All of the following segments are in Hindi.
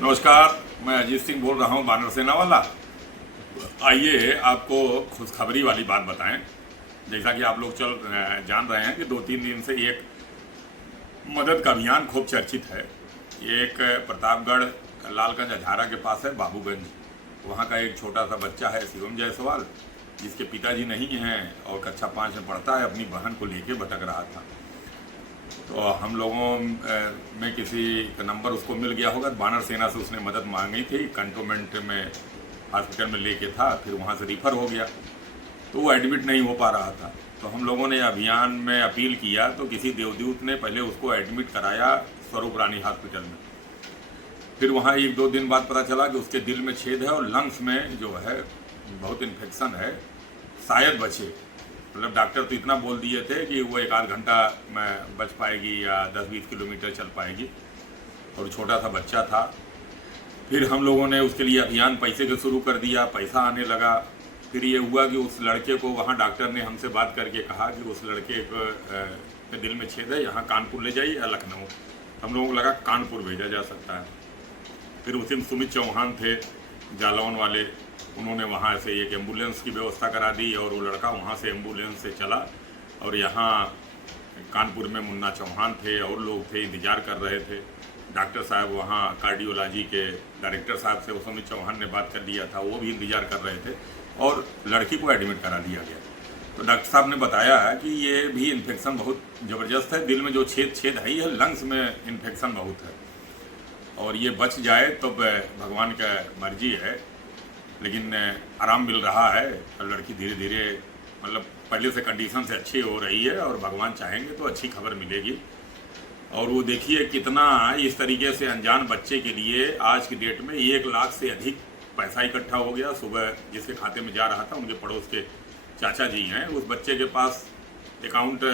नमस्कार, मैं अजीत सिंह बोल रहा हूँ बानर सेना वाला। आइए आपको खुशखबरी वाली बात बताएं। जैसा कि आप लोग जान रहे हैं कि 2-3 दिन से एक मदद का अभियान खूब चर्चित है। एक प्रतापगढ़ लालगंज अझारा के पास है बाबूगंज, वहाँ का एक छोटा सा बच्चा है शिवम जायसवाल, जिसके पिताजी नहीं हैं और कक्षा 5 में पढ़ता है, अपनी बहन को लेके भटक रहा था। तो हम लोगों में किसी का नंबर उसको मिल गया होगा, बानर सेना से उसने मदद मांगी थी। कंटोनमेंट में हॉस्पिटल में लेके था, फिर वहाँ से रिफ़र हो गया, तो वो एडमिट नहीं हो पा रहा था। तो हम लोगों ने अभियान में अपील किया, तो किसी देवदूत ने पहले उसको एडमिट कराया स्वरूप रानी हॉस्पिटल में। फिर वहाँ 1-2 दिन बाद पता चला कि उसके दिल में छेद है और लंग्स में जो है बहुत इन्फेक्शन है, शायद बचे। मतलब डॉक्टर तो इतना बोल दिए थे कि वो 1-8 घंटा में बच पाएगी या 10-20 किलोमीटर चल पाएगी, और छोटा सा बच्चा था। फिर हम लोगों ने उसके लिए अभियान पैसे से शुरू कर दिया, पैसा आने लगा। फिर ये हुआ कि उस लड़के को वहाँ डॉक्टर ने हमसे बात करके कहा कि उस लड़के के दिल में छेद है, यहाँ कानपुर ले जाइए या लखनऊ। हम लोगों को लगा कानपुर भेजा जा सकता है। फिर उसी में सुमित चौहान थे जालौन वाले, उन्होंने वहाँ से एक एम्बुलेंस की व्यवस्था करा दी और वो लड़का वहाँ से एम्बुलेंस से चला। और यहाँ कानपुर में मुन्ना चौहान थे और लोग थे, इंतज़ार कर रहे थे। डॉक्टर साहब वहाँ कार्डियोलॉजी के डायरेक्टर साहब से सुमित चौहान ने बात कर लिया था, वो भी इंतज़ार कर रहे थे और लड़की को एडमिट करा दिया गया। तो डॉक्टर साहब ने बताया है कि ये भी इन्फेक्शन बहुत ज़बरदस्त है, दिल में जो छेद है ही है, लंग्स में इन्फेक्शन बहुत है, और ये बच जाए तो भगवान का मर्जी है। लेकिन आराम मिल रहा है, लड़की धीरे धीरे मतलब पहले से कंडीशन से अच्छी हो रही है, और भगवान चाहेंगे तो अच्छी खबर मिलेगी। और वो देखिए कितना इस तरीके से अनजान बच्चे के लिए आज की डेट में 1 लाख से अधिक पैसा इकट्ठा हो गया। सुबह जिसके खाते में जा रहा था, उनके पड़ोस के चाचा जी हैं, उस बच्चे के पास अकाउंट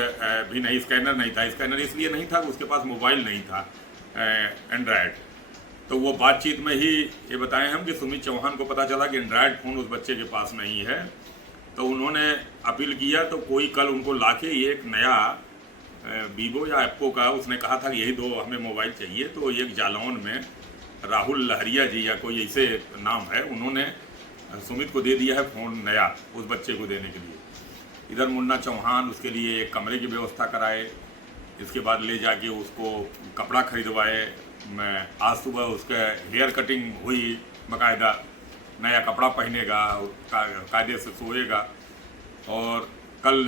भी नहीं, स्कैनर नहीं था। स्कैनर इसलिए नहीं था, उसके पास मोबाइल नहीं था एंड्रॉयड। तो वो बातचीत में ही ये बताएं हम कि सुमित चौहान को पता चला कि एंड्रॉयड फ़ोन उस बच्चे के पास नहीं है। तो उन्होंने अपील किया, तो कोई कल उनको लाके एक नया वीवो या एप्पो का, उसने कहा था कि यही 2 हमें मोबाइल चाहिए। तो एक जालौन में राहुल लहरिया जी या कोई ऐसे नाम है, उन्होंने सुमित को दे दिया है फ़ोन नया उस बच्चे को देने के लिए। इधर मुन्ना चौहान उसके लिए एक कमरे की व्यवस्था कराए, इसके बाद ले जाके उसको कपड़ा खरीदवाए। मैं आज सुबह उसका हेयर कटिंग हुई, बाकायदा नया कपड़ा पहनेगा, कायदे से सोएगा। और कल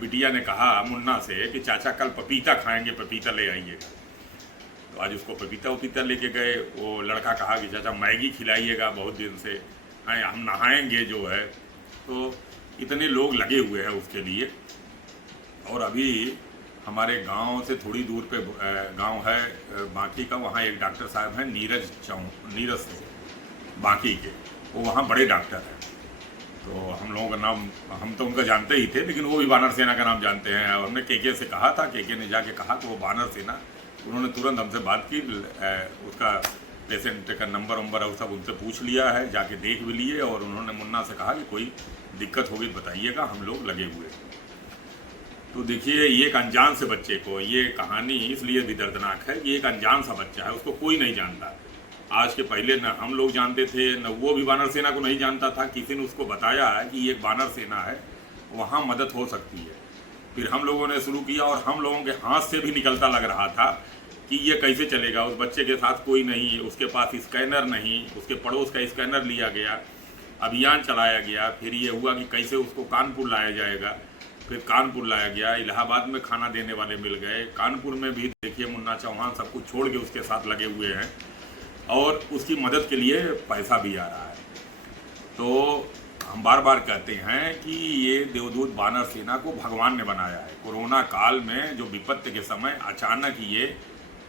बिटिया ने कहा मुन्ना से कि चाचा कल पपीता खाएंगे, पपीता ले आइएगा। तो आज उसको पपीता लेके गए। वो लड़का कहा कि चाचा मैगी खिलाइएगा, बहुत दिन से हम नहाएंगे जो है। तो इतने लोग लगे हुए हैं उसके लिए। और अभी हमारे गांव से थोड़ी दूर पे गांव है बांकी का, वहाँ एक डॉक्टर साहब हैं नीरज से बांकी के, वो वहाँ बड़े डॉक्टर हैं। तो हम लोगों का नाम, हम तो उनका जानते ही थे, लेकिन वो भी बानर सेना का नाम जानते हैं। और हमने केके से कहा था, केके ने जाके कहा तो वो बानर सेना, उन्होंने तुरंत हमसे बात की, उसका पेशेंट का नंबर और सब उनसे पूछ लिया है, जाके देख भी लिए। और उन्होंने मुन्ना से कहा कि कोई दिक्कत होगी बताइएगा, हम लोग लगे हुए। तो देखिए ये एक अनजान से बच्चे को, ये कहानी इसलिए भी दर्दनाक है कि एक अनजान सा बच्चा है, उसको कोई नहीं जानता। आज के पहले न हम लोग जानते थे, न वो भी बानर सेना को नहीं जानता था। किसी ने उसको बताया है कि ये एक बानर सेना है, वहाँ मदद हो सकती है। फिर हम लोगों ने शुरू किया, और हम लोगों के हाथ से भी निकलता लग रहा था कि ये कैसे चलेगा। उस बच्चे के साथ कोई नहीं, उसके पास स्कैनर नहीं, उसके पड़ोस का स्कैनर लिया गया, अभियान चलाया गया। फिर ये हुआ कि कैसे उसको कानपुर लाया जाएगा, फिर कानपुर लाया गया। इलाहाबाद में खाना देने वाले मिल गए, कानपुर में भी देखिए मुन्ना चौहान सब कुछ छोड़ के उसके साथ लगे हुए हैं, और उसकी मदद के लिए पैसा भी आ रहा है। तो हम बार बार कहते हैं कि ये देवदूत बानर सेना को भगवान ने बनाया है। कोरोना काल में जो विपत्ति के समय अचानक ये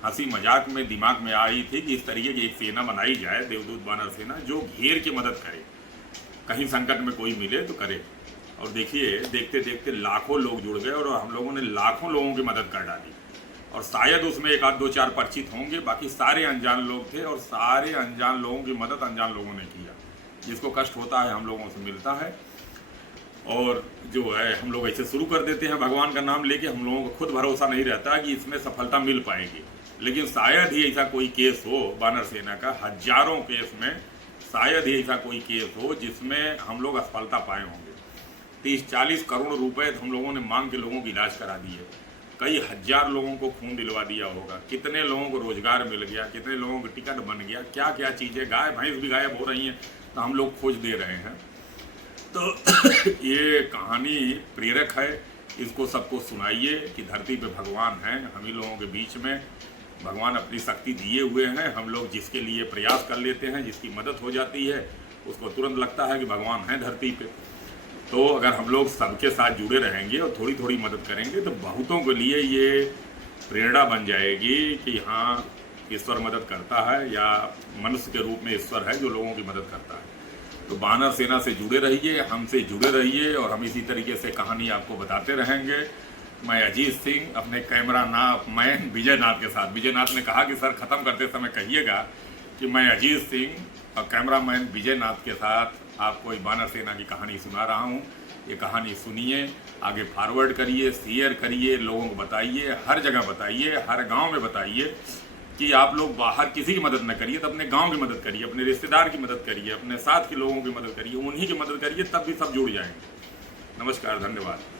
हंसी मजाक में दिमाग में आई थी कि इस तरीके की एक सेना बनाई जाए, देवदूत बानर सेना, जो घेर के मदद करे, कहीं संकट में कोई मिले तो करे। और देखिए देखते देखते लाखों लोग जुड़ गए, और हम लोगों ने लाखों लोगों की मदद कर डाली। और शायद उसमें 1-2-4 परिचित होंगे, बाकी सारे अनजान लोग थे, और सारे अनजान लोगों की मदद अनजान लोगों ने किया। जिसको कष्ट होता है हम लोगों से मिलता है, और जो है हम लोग ऐसे शुरू कर देते हैं भगवान का नाम लेके। हम लोगों को खुद भरोसा नहीं रहता कि इसमें सफलता मिल पाएगी, लेकिन शायद ही ऐसा कोई केस हो वानर सेना का, हजारों केस में शायद ही ऐसा कोई केस हो जिसमें हम लोग असफलता पाए होंगे। 30-40 करोड़ रुपए हम लोगों ने मांग के लोगों की इलाज करा दिए, कई हजार लोगों को खून दिलवा दिया होगा, कितने लोगों को रोजगार मिल गया, कितने लोगों को टिकट बन गया, क्या क्या चीज़ें, गाय भैंस भी गायब हो रही हैं तो हम लोग खोज दे रहे हैं। तो ये कहानी प्रेरक है, इसको सबको सुनाइए कि धरती पे भगवान हैं, हम ही लोगों के बीच में भगवान अपनी शक्ति दिए हुए हैं। हम लोग जिसके लिए प्रयास कर लेते हैं, जिसकी मदद हो जाती है, उसको तुरंत लगता है कि भगवान है धरती पे। तो अगर हम लोग सबके साथ जुड़े रहेंगे और थोड़ी थोड़ी मदद करेंगे तो बहुतों के लिए ये प्रेरणा बन जाएगी कि हाँ, ईश्वर मदद करता है, या मनुष्य के रूप में ईश्वर है जो लोगों की मदद करता है। तो वानर सेना से जुड़े रहिए, हमसे जुड़े रहिए, और हम इसी तरीके से कहानी आपको बताते रहेंगे। मैं अजीत सिंह अपने कैमरा मैन विजय नाथ के साथ। विजय नाथ ने कहा कि सर ख़त्म करते समय कहिएगा कि मैं अजीत सिंह और कैमरा मैन विजय नाथ के साथ आपको एक वानर सेना की कहानी सुना रहा हूँ। ये कहानी सुनिए, आगे फॉरवर्ड करिए, शेयर करिए, लोगों को बताइए, हर जगह बताइए, हर गांव में बताइए कि आप लोग बाहर किसी की मदद न करिए तो अपने गांव की मदद करिए, अपने रिश्तेदार की मदद करिए, अपने साथ के लोगों की मदद करिए, उन्हीं की मदद करिए, तब भी सब जुड़ जाएंगे। नमस्कार, धन्यवाद।